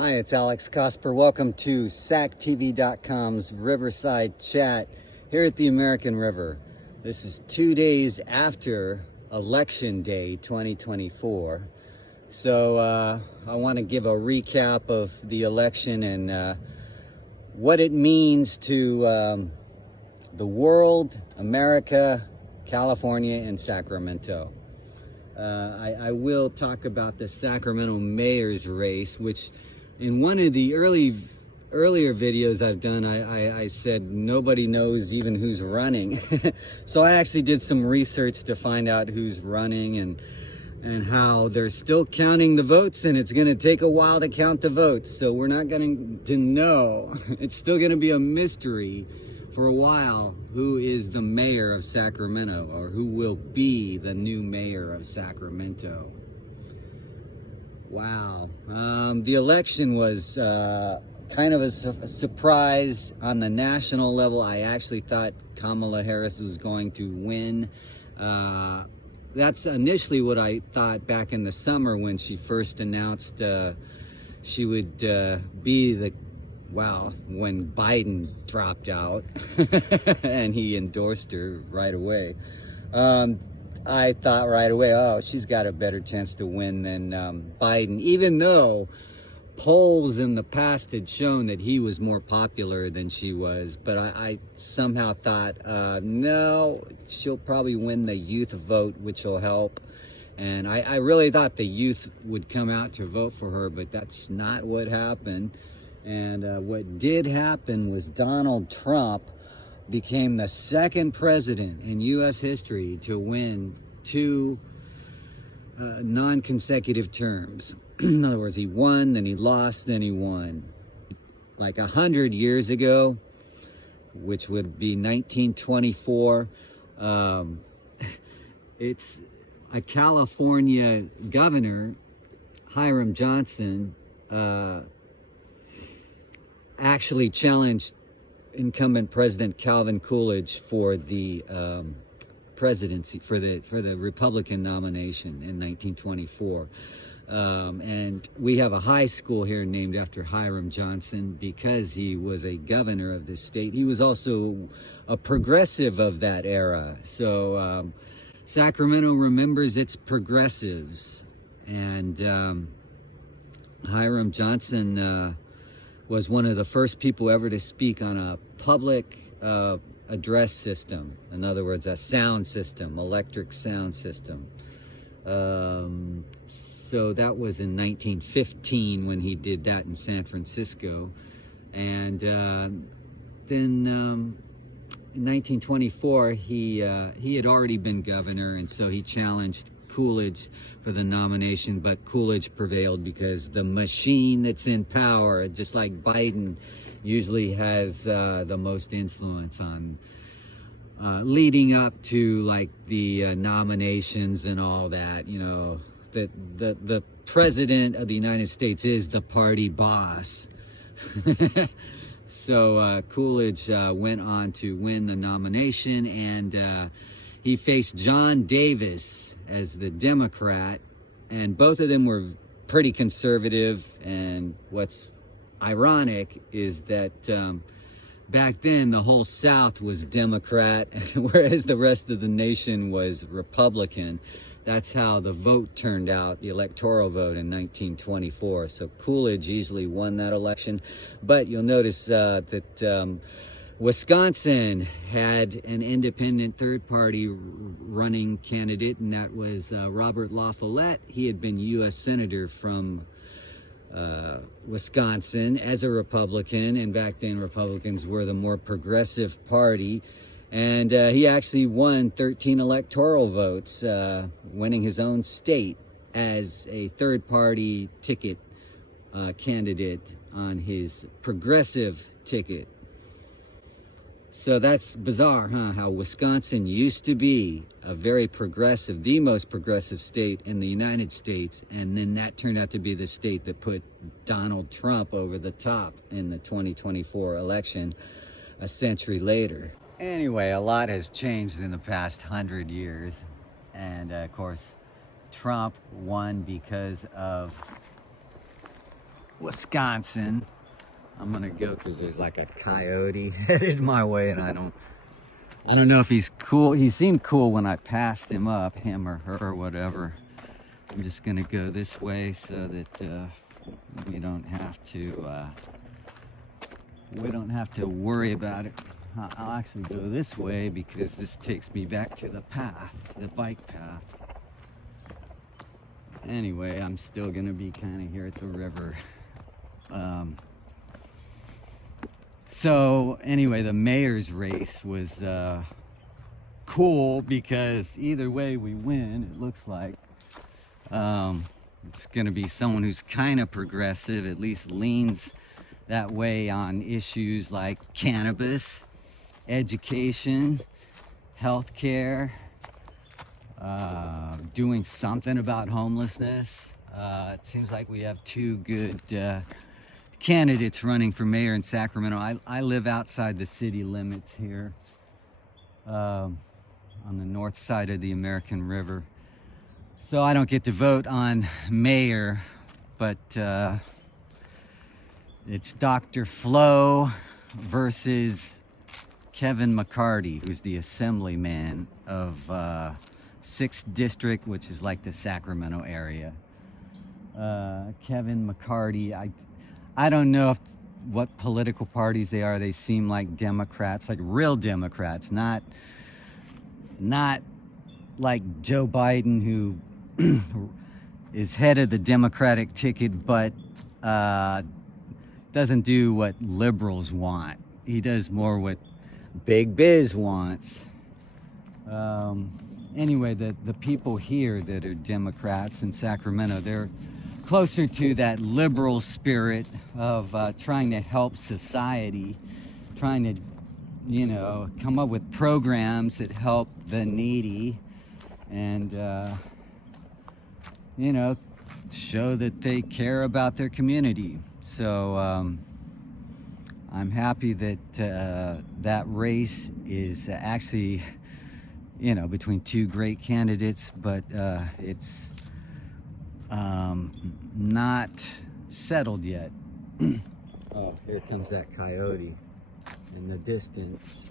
Hi, it's Alex Cosper. Welcome to SacTV.com's Riverside Chat here at the American River. This is 2 days after Election Day 2024. So I want to give a recap of the election and what it means to the world, America, California, and Sacramento. I will talk about the Sacramento mayor's race, which in one of the earlier videos I've done, I said nobody knows even who's running. So I actually did some research to find out who's running and how they're still counting the votes, and it's going to take a while to count the votes. So we're not going to know. It's still going to be a mystery for a while who is the mayor of Sacramento, or who will be the new mayor of Sacramento. Wow. The election was kind of a surprise on the national level. I actually thought Kamala Harris was going to win. That's initially what I thought back in the summer when she first announced she would be the, well, when Biden dropped out and he endorsed her right away. I thought right away, oh, she's got a better chance to win than Biden, even though polls in the past had shown that he was more popular than she was. But I somehow thought, no, she'll probably win the youth vote, which will help. And I really thought the youth would come out to vote for her, but that's not what happened. And what did happen was Donald Trump became the second president in U.S. history to win two non-consecutive terms. In other words, he won, then he lost, then he won. Like 100 years ago, which would be 1924, it's a California governor, Hiram Johnson, actually challenged incumbent President Calvin Coolidge for the presidency, for the Republican nomination in 1924. And we have a high school here named after Hiram Johnson because he was a governor of this state. He was also a progressive of that era. So Sacramento remembers its progressives. And Hiram Johnson was one of the first people ever to speak on a public address system. In other words, a sound system, electric sound system. So that was in 1915 when he did that in San Francisco. And then in 1924, he had already been governor, and so he challenged Coolidge for the nomination, but Coolidge prevailed because the machine that's in power, just like Biden, usually has the most influence on leading up to like the nominations and all that. You know, that the president of the United States is the party boss. So Coolidge went on to win the nomination, and he faced John Davis as the Democrat, and both of them were pretty conservative. And what's ironic is that back then the whole South was Democrat, whereas the rest of the nation was Republican. That's how the vote turned out, the electoral vote in 1924. So Coolidge easily won that election. But you'll notice that Wisconsin had an independent third-party running candidate, and that was Robert La Follette. He had been U.S. Senator from Wisconsin as a Republican, and back then Republicans were the more progressive party. And he actually won 13 electoral votes, winning his own state as a third-party ticket candidate on his progressive ticket. So that's bizarre, huh? How Wisconsin used to be a very progressive, the most progressive state in the United States, and then that turned out to be the state that put Donald Trump over the top in the 2024 election a century later. Anyway, a lot has changed in the past 100 years, and of course, Trump won because of Wisconsin. I'm gonna go because there's like a coyote headed my way, and I don't know if he's cool. He seemed cool when I passed him up, him or her or whatever. I'm just gonna go this way so that we don't have to worry about it. I'll actually go this way because this takes me back to the path, the bike path. Anyway, I'm still gonna be kind of here at the river. So anyway, the mayor's race was cool because either way we win, it looks like. It's gonna be someone who's kind of progressive, at least leans that way on issues like cannabis, education, healthcare, doing something about homelessness. It seems like we have two good candidates running for mayor in Sacramento. I live outside the city limits here, on the north side of the American River. So I don't get to vote on mayor, but it's Dr. Flo versus Kevin McCarty, who's the assemblyman of 6th District, which is like the Sacramento area. Kevin McCarty, I don't know what political parties they are. They seem like Democrats, like real Democrats, not like Joe Biden, who is head of the Democratic ticket, but doesn't do what liberals want. He does more what Big Biz wants. Anyway, the people here that are Democrats in Sacramento, they're closer to that liberal spirit of trying to help society, trying to, come up with programs that help the needy and, show that they care about their community. So I'm happy that that race is actually, between two great candidates, but it's not settled yet. Oh, here comes that coyote in the distance.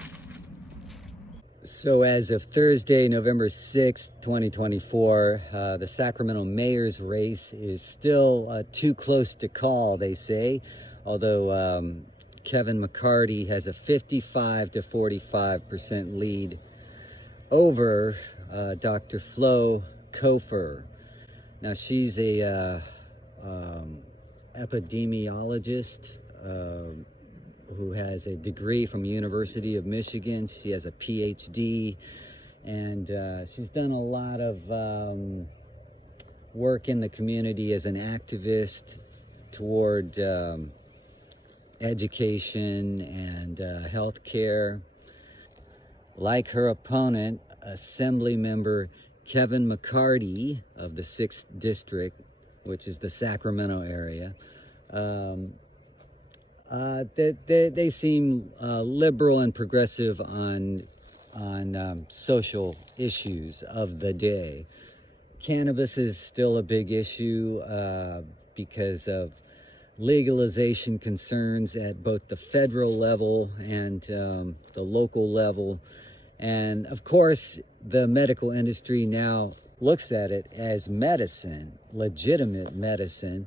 So as of Thursday, November 6th, 2024, the Sacramento mayor's race is still too close to call, they say, although Kevin McCarty has a 55 to 45% lead over Dr. Flojuane Cofur. Now, she's a epidemiologist who has a degree from University of Michigan. She has a PhD, and she's done a lot of work in the community as an activist toward education and health care. Like her opponent, Assembly Member Kevin McCarty of the 6th District, which is the Sacramento area, they seem liberal and progressive on social issues of the day. Cannabis is still a big issue because of legalization concerns at both the federal level and the local level. And of course, the medical industry now looks at it as medicine, legitimate medicine.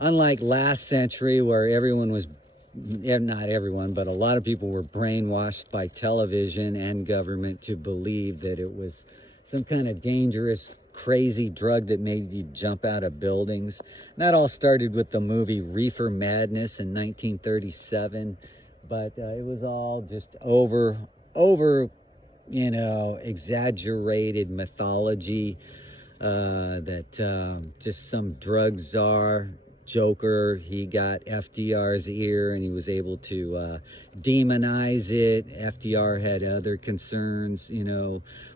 Unlike last century, where everyone was, not everyone, but a lot of people were brainwashed by television and government to believe that it was some kind of dangerous, crazy drug that made you jump out of buildings. And that all started with the movie Reefer Madness in 1937, but it was all just over exaggerated mythology that just some drug czar joker, he got FDR's ear and he was able to demonize it. FDR had other concerns.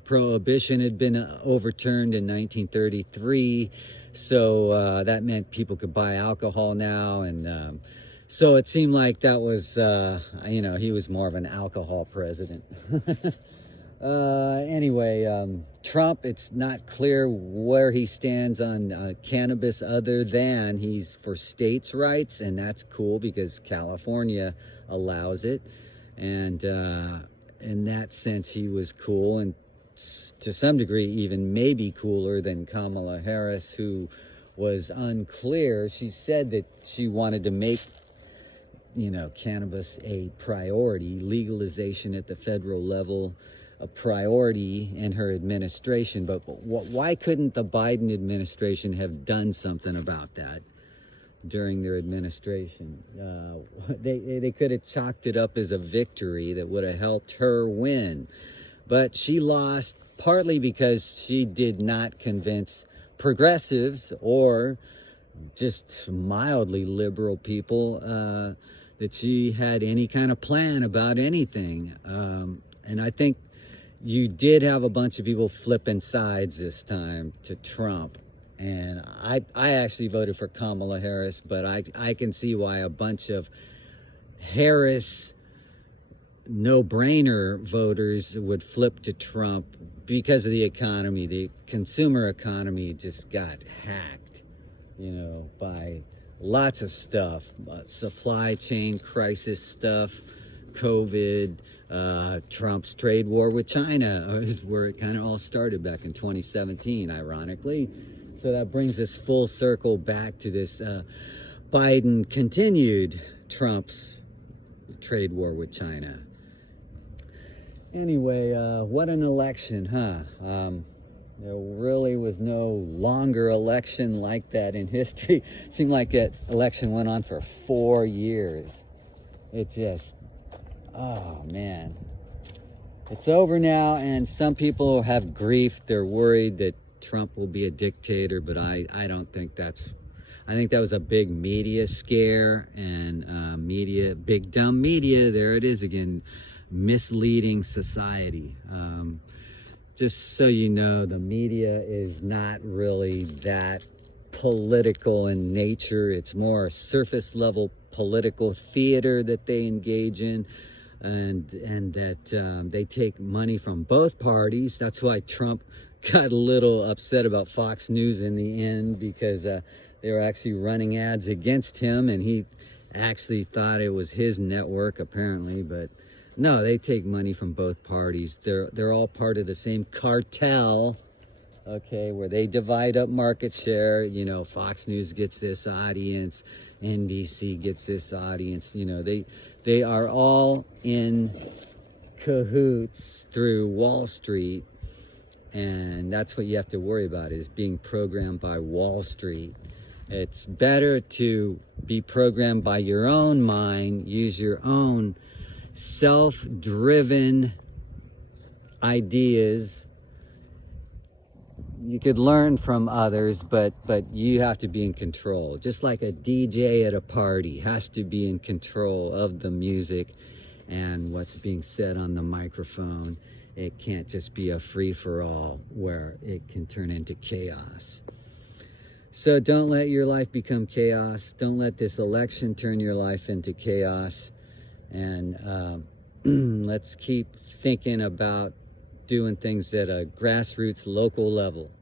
Prohibition had been overturned in 1933, so that meant people could buy alcohol now, and so it seemed like that was he was more of an alcohol president. Anyway, Trump, it's not clear where he stands on cannabis other than he's for states' rights, and that's cool because California allows it. And in that sense, he was cool, and to some degree, even maybe cooler than Kamala Harris, who was unclear. She said that she wanted to make, cannabis a priority, legalization at the federal level a priority in her administration. But why couldn't the Biden administration have done something about that during their administration? They could have chalked it up as a victory that would have helped her win. But she lost partly because she did not convince progressives or just mildly liberal people that she had any kind of plan about anything. And I think you did have a bunch of people flipping sides this time to Trump. And I actually voted for Kamala Harris, but I can see why a bunch of Harris no-brainer voters would flip to Trump because of the economy. The consumer economy just got hacked, by lots of stuff, supply chain crisis stuff, COVID, Trump's trade war with China is where it kind of all started back in 2017, ironically. So that brings us full circle back to this Biden continued Trump's trade war with China. Anyway, what an election, huh? There really was no longer election like that in history. It seemed like that election went on for 4 years. It just, oh man. It's over now, and some people have grief. They're worried that Trump will be a dictator, but I don't think I think that was a big media scare, and big dumb media, there it is again, misleading society. Just so you know, the media is not really that political in nature. It's more surface level political theater that they engage in, and that they take money from both parties. That's why Trump got a little upset about Fox News in the end, because they were actually running ads against him, and he actually thought it was his network apparently. But no, they take money from both parties. They're all part of the same cartel, okay, where they divide up market share. Fox News gets this audience, NBC gets this audience. They are all in cahoots through Wall Street, and that's what you have to worry about, is being programmed by Wall Street. It's better to be programmed by your own mind, use your own self-driven ideas. You could learn from others, but you have to be in control. Just like a DJ at a party has to be in control of the music and what's being said on the microphone. It can't just be a free-for-all where it can turn into chaos. So don't let your life become chaos. Don't let this election turn your life into chaos. And let's keep thinking about doing things at a grassroots local level.